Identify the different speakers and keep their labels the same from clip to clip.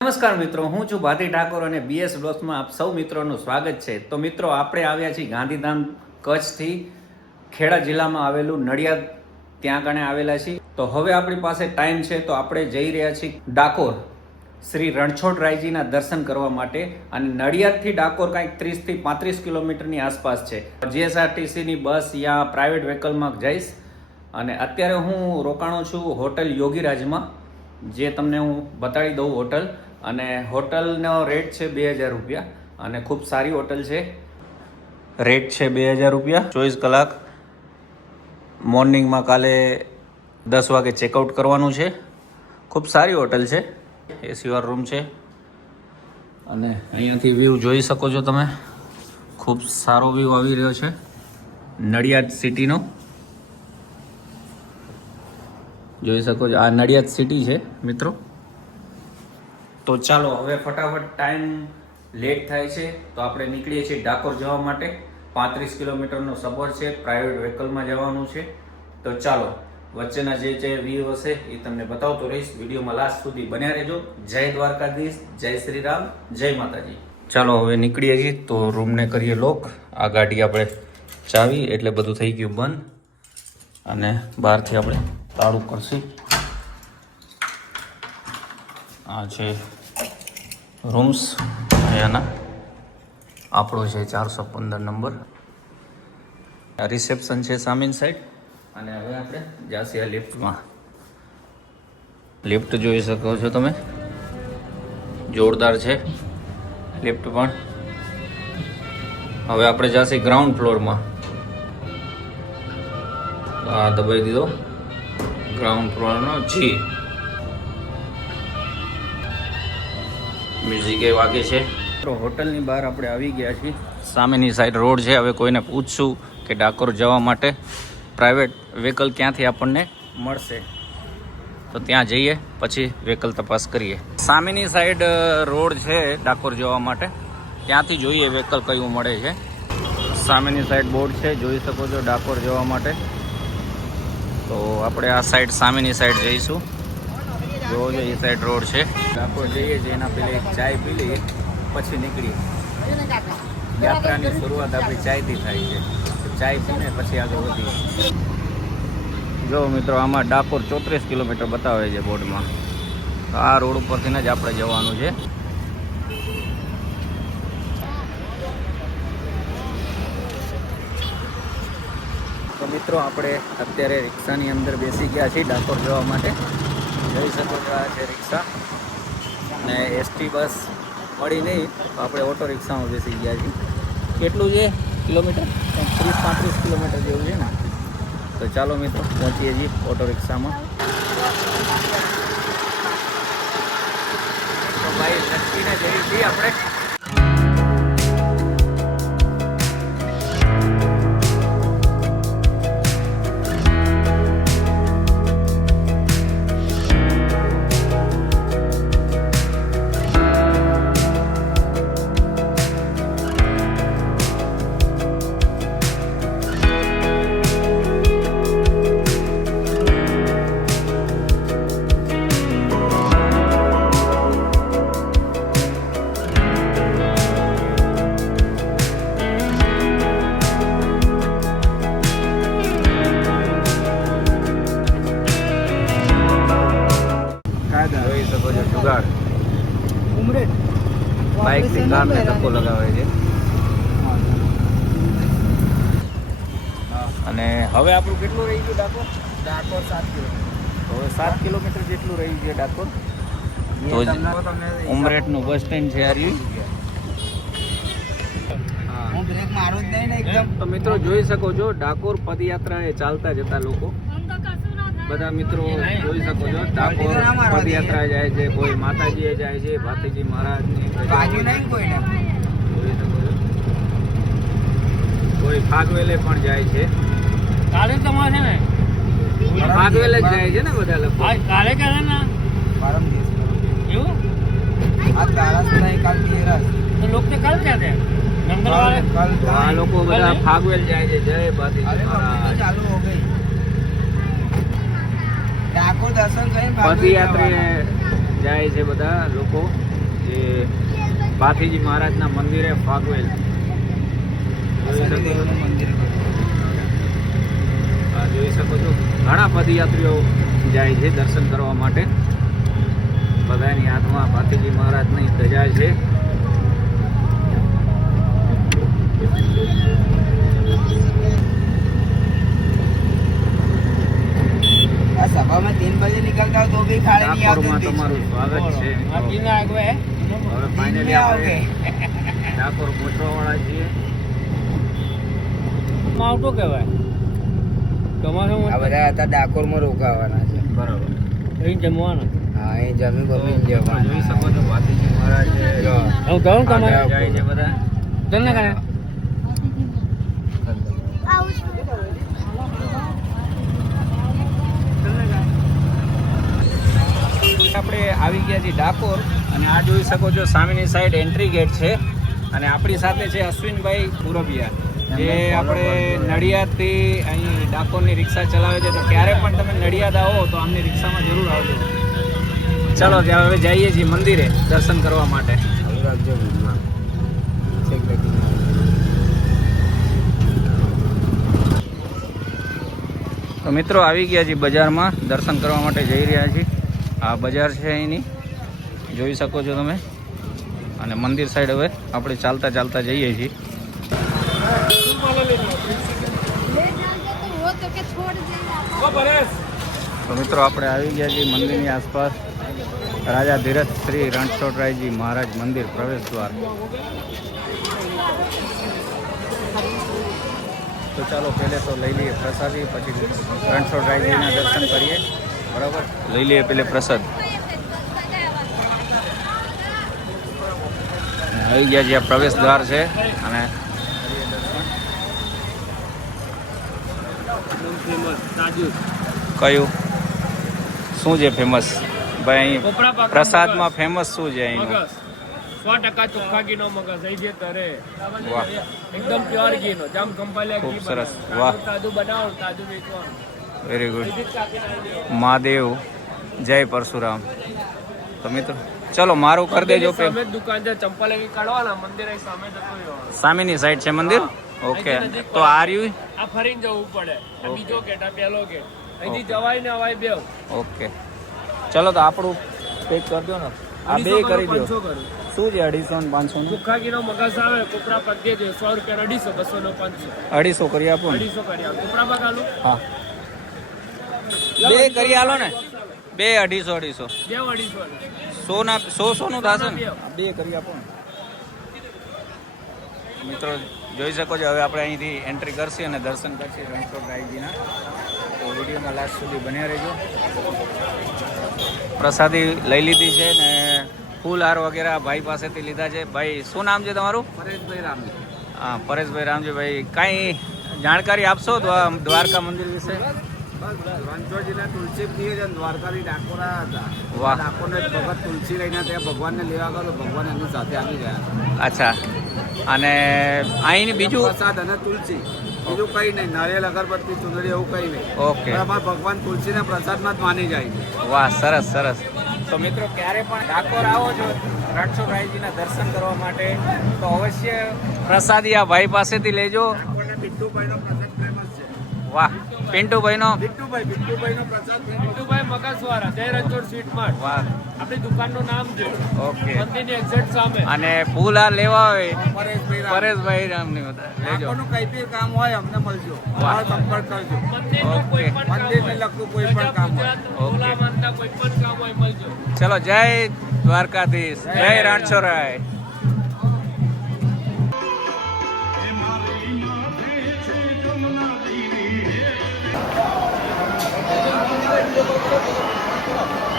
Speaker 1: નમસ્કાર મિત્રો, હું છું ભાતી ઠાકોર અને બીએસ બ્લોસમાં આપ સૌ મિત્રોનું સ્વાગત છે. તો મિત્રો, આપણે આવ્યા છીએ ગાંધીધામ કચ્છથી ખેડા જિલ્લામાં આવેલું નડિયાદ, ત્યાં કણે આવેલા છીએ. તો હવે આપણી પાસે ટાઈમ છે, તો આપણે જઈ રહ્યા છીએ ડાકોર. શ્રી રણછોડરાયજીના દર્શન કરવા માટે અને નડિયાદથી ડાકોર કાંઈક ત્રીસથી પાંત્રીસ કિલોમીટરની આસપાસ છે. જીએસઆરટીસીની બસ યા પ્રાઇવેટ વ્હીકલમાં જઈશ. અને અત્યારે હું રોકાણો છું હોટલ યોગીરાજમાં, જે તમને હું બતાડી દઉં હોટલ. અને હોટલનો રેટ છે બે હજાર રૂપિયા અને ખૂબ સારી હોટલ છે. રેટ છે બે હજાર રૂપિયા. ચોવીસ કલાક. મોર્નિંગમાં કાલે દસ વાગે ચેકઆઉટ કરવાનું છે. ખૂબ સારી હોટલ છે. એસીવાર રૂમ છે. અને અહીંયાથી વ્યૂ જોઈ શકો છો તમે. ખૂબ સારો વ્યૂ આવી રહ્યો છે. નડિયાદ સિટીનો જોઈ શકો છો. આ નડિયાદ સિટી છે. મિત્રો. તો ચાલો હવે ફટાફટ ટાઈમ લેટ થાય છે, તો આપણે નીકળીએ છીએ ડાકોર જવા માટે. પાંત્રીસ કિલોમીટરનો સફર છે પ્રાઇવેટ વ્હીકલમાં જવાનું છે. તો ચાલો, વચ્ચેના જે જે વ્યૂ હશે એ તમને બતાવતો રહીશ. વિડીયોમાં લાસ્ટ સુધી બન્યા રહેજો. જય દ્વારકાધીશ, જય શ્રી રામ જય માતાજી. ચાલો હવે નીકળીએ છીએ. તો રૂમને કરીએ લોક આ ગાડી આપણે ચાવી, એટલે બધું થઈ ગયું બંધ. અને બહારથી આપણે તાળું કરશું. આ છે રૂમ્સ અહીંયાના આપણો છે ચારસો પંદર નંબર. આ રિસેપ્શન છે સામેની સાઈડ અને હવે આપણે જાસી આ લિફ્ટમાં. લિફ્ટ જોઈ શકો છો તમે. જોરદાર છે લિફ્ટ પણ. હવે આપણે જાસી ગ્રાઉન્ડ ફ્લોરમાં. આ દબાઈ દીધો. ગ્રાઉન્ડ ફ્લોરનો જી મ્યુઝિક એ વાગે છે. તો હોટલની બહાર આપણે આવી ગયા છીએ. સામેની સાઈડ રોડ છે. હવે કોઈને પૂછશું કે ડાકોર જવા માટે પ્રાઇવેટ વ્હીકલ ક્યાંથી આપણને મળશે. તો ત્યાં જઈએ પછી વ્હીકલ તપાસ કરીએ. સામેની સાઈડ રોડ છે ડાકોર જવા માટે. ત્યાંથી જોઈએ વ્હીકલ કયું મળે છે. સામેની સાઈડ બોર્ડ છે. જોઈ શકો છો ડાકોર જવા માટે. તો આપણે આ સાઈડ સામેની સાઈડ જઈશું. જોવો છો એ સાઈડ રોડ છે. ડાકોર જઈએ છીએ, એના પહેલાં એક ચાય પી લઈએ, પછી નીકળીએ. યાત્રાની શરૂઆત આપણી ચાયથી થાય છે. ચાય પીને પછી આગળ વધીએ. જો મિત્રો, આમાં ડાકોર ચોત્રીસ કિલોમીટર બતાવે છે બોર્ડમાં. આ રોડ ઉપરથી જ આપણે જવાનું છે. મિત્રો, આપણે અત્યારે રિક્ષાની અંદર બેસી ગયા છીએ ડાકોર જવા માટે. જઈ શકો છો આ છે રિક્ષા. અને એસટી બસ મળી નહીં, તો આપણે ઓટો રિક્ષામાં બેસી ગયા છીએ. કેટલું છે કિલોમીટર? ત્રીસ, પાંત્રીસ કિલોમીટર જેવું છે ને? તો ચાલો મિત્રો, પહોંચીએ છીએ ઓટો રિક્ષામાં. ભાઈ લટકીને જઈએ છીએ આપણે. કારને ધક્કો લગાવે છે. અને હવે આપણું કેટલું રહી ગયું ડાકોર?
Speaker 2: ડાકોર સાત કિલોમીટર.
Speaker 1: તો હવે સાત કિલોમીટર જેટલું રહી ગયું ડાકોર. તો
Speaker 2: હું
Speaker 1: ઉમરેઠનું બસ સ્ટેન્ડ છે આ રહ્યું
Speaker 2: બ્રેક મારું જ નહીં ને એકદમ.
Speaker 1: તો મિત્રો જોઈ શકો છો ડાકોર પદયાત્રા એ ચાલતા જતા લોકો. બધા મિત્રો જોઈ શકો છો. ડાકોર પદયાત્રા જાય છે કોઈ માતાજીએ જાય છે ભાતીજી મહારાજની જોઈ શકો છો. ફાગવેલે પણ જાય છે.
Speaker 2: કાલે તમારે છે ને?
Speaker 1: ફાગવેલે જ જાય છે ને બધા લોકો.
Speaker 2: કાલે કરે ને?
Speaker 3: પરમ દિવસ
Speaker 2: એવું?
Speaker 3: આજ બારાસ નહીં, કાલ તેરસ.
Speaker 2: તો લોકો તો કાલ
Speaker 1: આ બધા ફાગવેલ જાય છે. જય ભાતીજી મહારાજ.
Speaker 3: ચાલુ હો ગઈ. ડાકોર દર્શન કરીને
Speaker 1: પદયાત્રીએ જાય છે બધા લોકો જે પાથીજી મહારાજના મંદિરે ફાગવેલ. જોઈ શકો છો.
Speaker 3: મંદિર
Speaker 1: આ જોઈ શકો છો? ઘણા પદયાત્રીઓ જાય છે દર્શન કરવા માટે. બધાની હાથમાં પાથીજી મહારાજની ધજા છે. ડાકોરમાં તમારું સ્વાગત છે હવે ફાઇનલી આપણે ડાકોર પહોંચવાવાળા છીએ.
Speaker 2: આવતો કહેવાય.
Speaker 3: તમારો
Speaker 2: આ
Speaker 3: બધા હતા ડાકોરમાં રોકાવાના છે.
Speaker 1: બરાબર.
Speaker 2: અહીં જમવાનું?
Speaker 3: હા અહીં જમી બમી
Speaker 1: જવાનું જોઈ શકો છો વાતીજી મહારાજ
Speaker 3: જો
Speaker 2: હું કહું તમારે?
Speaker 1: જાય છે બધા.
Speaker 2: ચાલ ને
Speaker 1: આવી ડાકોર અને આ જોઈ શકો છો સામેની સાઈડ એન્ટ્રી ગેટ છે અને આપણી સાથે છે અશ્વિનભાઈ પુરબિયા જે આપણે નડિયાદથી અહીં ડાકોરની રિક્ષા ચલાવે છે. તો ક્યારે પણ તમે નડિયાદ આવો તો આમની રિક્ષામાં જરૂર આવજો. ચાલો ત્યાં હવે જઈએ છીએ મંદિરે દર્શન કરવા માટે. તો મિત્રો આવી ગયા છીએ બજારમાં. દર્શન કરવા માટે જઈ રહ્યા છીએ. આ બજાર છે અહીંની. જોઈ શકો છો તમે. અને મંદિર સાઈડ હવે આપણે ચાલતા ચાલતા જઈએ છીએ. તો મિત્રો આપણે આવી ગયા છીએ મંદિરની આસપાસ. રાજા ધીરજ શ્રી રણછોડરાયજી મહારાજ મંદિર પ્રવેશ દ્વાર. તો ચાલો પહેલે તો લઈ લઈએ પ્રસાદી, પછી રણછોડરાયજીના દર્શન કરીએ. બરાબર? લઈ લઈએ પહેલે પ્રસાદ. આવી ગયા છે પ્રવેશ દ્વાર છે અને કયું? શું છે ફેમસ ભાઈ અહીં પ્રસાદમાં ફેમસ શું છે અહીંનું?
Speaker 2: સો ટકા ચોખ્ખા ઘીનો મગસ અહીં જે તરે.
Speaker 1: વાહ.
Speaker 2: એકદમ પ્યોર ઘીનો જામ કંપાલ્યા
Speaker 1: ખૂબ
Speaker 2: ઘી
Speaker 1: સરસ. વાહ.
Speaker 2: તાજું બનાવો તાજું વેચવાનું.
Speaker 1: Very good. મહાદેવ. જય પરશુરામ. તો મિત્રો ચલો મારું કરી દેજો પે
Speaker 2: દુકાન છે ચંપલ એવી કાઢવાના? મંદિર સામે.
Speaker 1: સામેની સાઈડ છે મંદિર? ઓકે. તો આર યુ
Speaker 2: આ ફરીને જવું પડે. બીજો ગેટ આ પહેલો ગેટ. અહીંથી જવાય ને અવાય બેવ.
Speaker 1: ઓકે. ચલો તો આપણું પેક કરી દો ને. આ બે કરી દો શું છે અઢીસો ને પાંચસો નું?
Speaker 2: ભૂખા કિલો મગસ આવે કોપરા દે દે સો રૂપિયા અઢીસો બસો નો પાંચસો.
Speaker 1: અઢીસો કરી આપો
Speaker 2: અઢીસો કરી આપો. કોપરા પાક આલું?
Speaker 1: હા. બે કરી આલો ને. બે અઢીસો અઢીસો.
Speaker 2: બે અઢીસો
Speaker 1: સો ના સો સો નું થશે ને? બે કરી આપો મિત્રો જોઈ શકો છો હવે આપણે અહીંથી એન્ટ્રી કરશે અને દર્શન કરશે રણછોડરાયજીના તો વિડીયોમાં લાસ્ટ સુધી બન્યા રહેજો. પ્રસાદી લઈ લીધી છે ને ફૂલ હાર વગેરે ભાઈ પાસેથી લીધા છે. ભાઈ શું નામ છે તમારું?
Speaker 3: પરેશભાઈ રામજી.
Speaker 1: હા પરેશભાઈ રામજી ભાઈ કાંઈ જાણકારી આપશો દ્વારકા મંદિર વિશે?
Speaker 3: રણછોડજીના તુલસી પ્રિય છે દ્વારકાથી ડાકોર હતા.
Speaker 1: વાહ.
Speaker 3: ડાકોરનો ભગત તુલસી લઈને ત્યાં ભગવાનને લેવા ગયો તો ભગવાન એમની સાથે આવી ગયા.
Speaker 1: અચ્છા. અને અહીં બીજું?
Speaker 3: પ્રસાદ અને તુલસી. બીજું કઈ નહીં. નારિયેલ અગરબત્તી ચુંદડી એવું કઈ નહીં.
Speaker 1: ઓકે.
Speaker 3: પણ અમારા ભગવાન તુલસીના પ્રસાદમાં જ માની જાય
Speaker 1: વાહ સરસ સરસ. તો મિત્રો ક્યારે પણ ડાકોર આવો છો રણછોડરાયજીના દર્શન કરવા માટે તો અવશ્ય પ્રસાદી આ ભાઈ પાસેથી લેજો.
Speaker 3: ડાકોરના
Speaker 1: વાહ પિન્ટુભાઈનો?
Speaker 3: નો પિન્ટુભાઈ પિન્ટુભાઈ નો પ્રસાદ
Speaker 2: પિન્ટુભાઈ મગસ જય રણછોડ સ્વીટ માર્ટ.
Speaker 1: વાહ.
Speaker 2: આપણી દુકાનનું નામ છે.
Speaker 1: ઓકે.
Speaker 2: મંદિરની એક્ઝેક્ટ સામે.
Speaker 1: અને ફૂલ હાર લેવા હોય
Speaker 3: પરેશભાઈ રામ.
Speaker 1: પરેશભાઈ રામની બધા લેજો.
Speaker 3: આપનું કઈ બી કામ હોય અમને મળજો.
Speaker 1: વાહ.
Speaker 3: સંપર્ક કરજો.
Speaker 2: મંદિરનું
Speaker 1: ઓકે.
Speaker 2: કોઈ પણ કામ
Speaker 3: મંદિરને
Speaker 2: હોય.
Speaker 3: લગતું કોઈ પણ કામ હોય.
Speaker 2: ઓકે ભોલા માનતા કોઈ પણ કામ હોય મળજો.
Speaker 1: ચલો જય દ્વારકાધીશ. જય રણછોડરાય どうぞ。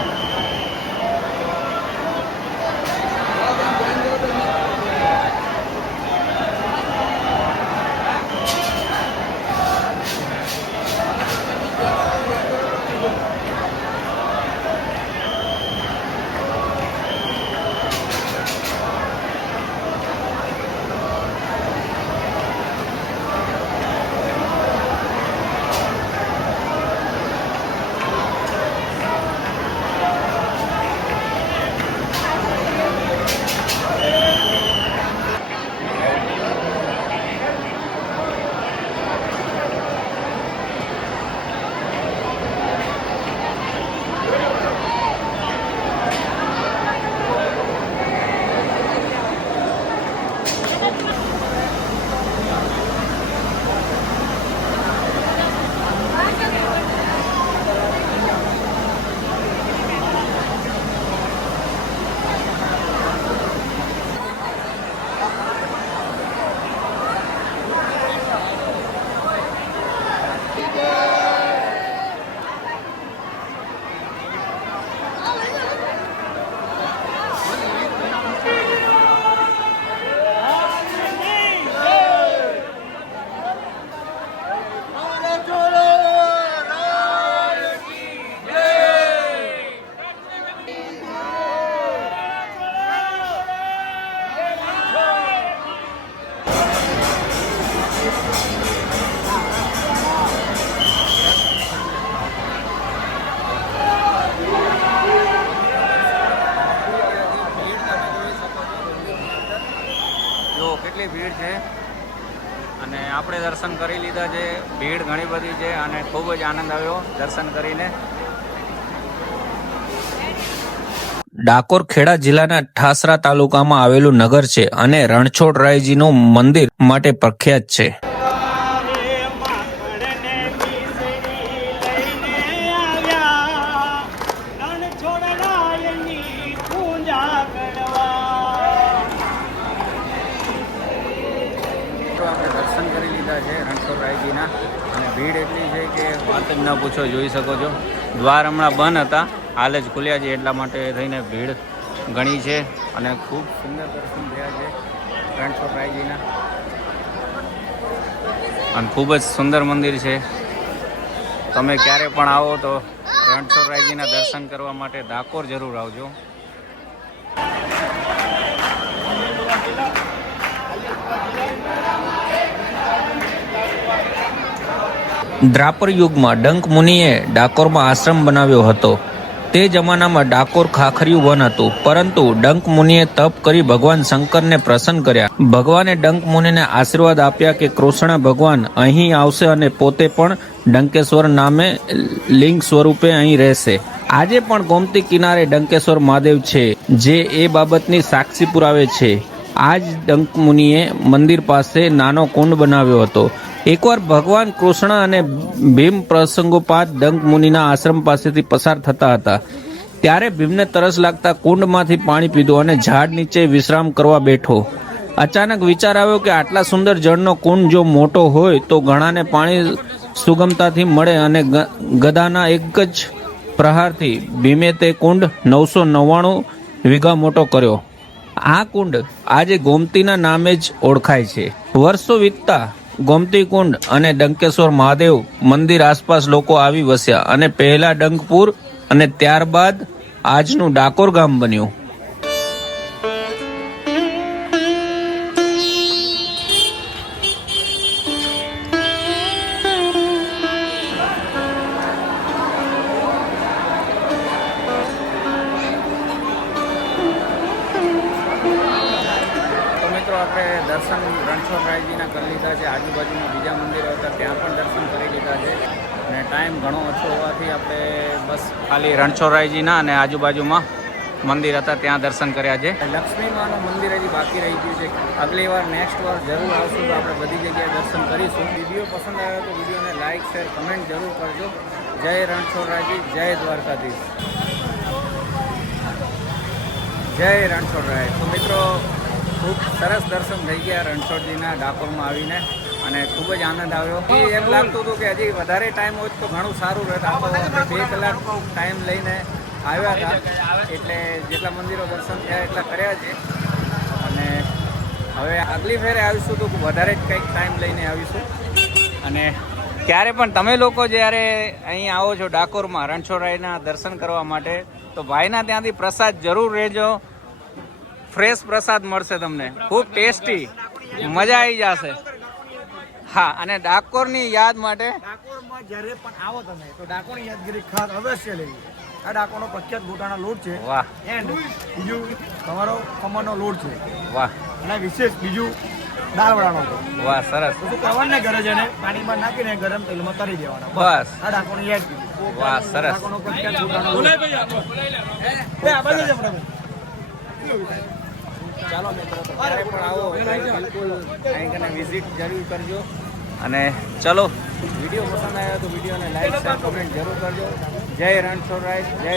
Speaker 1: આનંદ આવ્યો દર્શન કરીને. ડાકોર ખેડા જિલ્લાના ઠાસરા તાલુકામાં આવેલું નગર છે અને રણછોડરાયજીનું મંદિર માટે પ્રખ્યાત છે. પૂછો જોઈ શકો છો. દ્વાર હમણાં બંધ હતા. હાલ જ ખુલ્યા છે, એટલા માટે થઈને ભીડ ઘણી છે અને ખૂબ સુંદર દર્શન થયા છે રણછોડરાયજીના અને ખૂબ જ સુંદર મંદિર છે. તમે ક્યારે પણ આવો તો રણછોડરાયજીના દર્શન કરવા માટે ડાકોર જરૂર આવજો. દ્રાપર યુગમાં ડંક મુનિએ ડાકોરમાં આશ્રમ બનાવ્યો હતો. તે જમાનામાં ડાકોર ખાખર્યું વન હતું, પરંતુ ડંક મુનિએ તપ કરી ભગવાન શંકરને પ્રસન્ન કર્યા. ભગવાને ડંક મુનિને આશીર્વાદ આપ્યા કે, કૃષ્ણ ભગવાન, અહીં આવશે અને પોતે પણ ડંકેશ્વર નામે લિંગ સ્વરૂપે અહીં રહેશે. આજે પણ ગોમતી કિનારે ડંકેશ્વર મહાદેવ છે, જે એ બાબતની સાક્ષી પુરાવે છે. આ જ ડંક મુનિએ મંદિર પાસે નાનો કુંડ બનાવ્યો હતો. એકવાર ભગવાન કૃષ્ણ અને ભીમ પ્રસંગોપાત દંક મુનિના આશ્રમ પાસેથી પસાર થતા હતા. ત્યારે ભીમને તરસ લાગતા કુંડમાંથી પાણી પીધું અને ઝાડ નીચે વિશ્રામ કરવા બેઠો. અચાનક વિચાર આવ્યો કે આટલા સુંદર જળનો કુંડ જો મોટો હોય તો ઘણાને પાણી સુગમતાથી મળે અને ગદાના એક જ પ્રહારથી ભીમે તે કુંડ નવસો નવ્વાણું વીઘા મોટો કર્યો. આ કુંડ આજે ગોમતીના નામે જ ઓળખાય છે. વર્ષો વીતતા ગોમતી કુંડ અને ડંકેશ્વર મહાદેવ મંદિર આસપાસ લોકો આવી વસ્યા અને પહેલા ડંકપુર અને ત્યારબાદ આજનું ડાકોર ગામ બન્યું. રણછોડરાયજીના અને આજુબાજુમાં મંદિર હતા, ત્યાં દર્શન કર્યા છે. લક્ષ્મી માનું મંદિર હજી બાકી રહી ગયું છે. અગલી વાર નેક્સ્ટ વાર જરૂર આવશું તો આપણે બધી જગ્યાએ દર્શન કરીશું. વીડિયો પસંદ આવ્યો તો વિડીયોને લાઇક શેર કમેન્ટ જરૂર કરજો. જય રણછોડરાયજી, જય દ્વારકાધીશ. જય રણછોડરાય. તો મિત્રો, ખૂબ સરસ દર્શન થઈ ગયા રણછોડજીના ડાકોરમાં આવીને. અને ખૂબ જ આનંદ આવ્યો. એમ લાગતું હતું કે હજી વધારે ટાઈમ હોત તો ઘણું સારું રહેત. બે કલાક ટાઈમ લઈને આવ્યા હતા. એટલે જેટલા મંદિરો દર્શન થયા એટલા કર્યા છે. અને હવે આગલી ફેરે આવીશું તો વધારે જ કંઈક ટાઈમ લઈને આવીશું. અને ક્યારે પણ તમે લોકો જ્યારે અહીં આવો છો ડાકોરમાં, રણછોડરાયના દર્શન કરવા માટે, તો ભાઈના ત્યાંથી પ્રસાદ જરૂર રહેજો. ફ્રેશ પ્રસાદ મળશે તમને. ખૂબ ટેસ્ટી. મજા આવી જશે. હા અને ડાકોરની યાદ માટે
Speaker 4: ડાકોરમાં જ્યારે પણ આવો તમે તો ડાકોરની યાદગીરી ખાસ અવશ્ય લેવી. આ ડાકોરનો પ્રખ્યાત ગોટાનો લોટ છે.
Speaker 1: વાહ.
Speaker 4: એન્ડ બીજું તમારો કમરનો લોટ છે.
Speaker 1: વાહ.
Speaker 4: અને વિશેષ બીજું દાળવડાનો
Speaker 1: વાહ સરસ.
Speaker 4: તો શું કરવાના ઘરે જઈને? પાણીમાં નાખીને ગરમ તેલમાં તળી દેવાના.
Speaker 1: બસ.
Speaker 4: આ ડાકોરની યાદગીરી.
Speaker 1: વાહ સરસ.
Speaker 4: ડાકોરનો પ્રખ્યાત ગોટાનો લોટ. એ આ બાજુ જ આપણે.
Speaker 1: ચાલો મિત્રો ક્યારે પણ આવો. બિલકુલ અહીં કને વિઝિટ જરૂર કરજો. અને ચલો વીડિયો પસંદ આવ્યો તો વિડીયોને લાઈક શેર કમેન્ટ જરૂર કરજો. જય રણછોડરાય, જય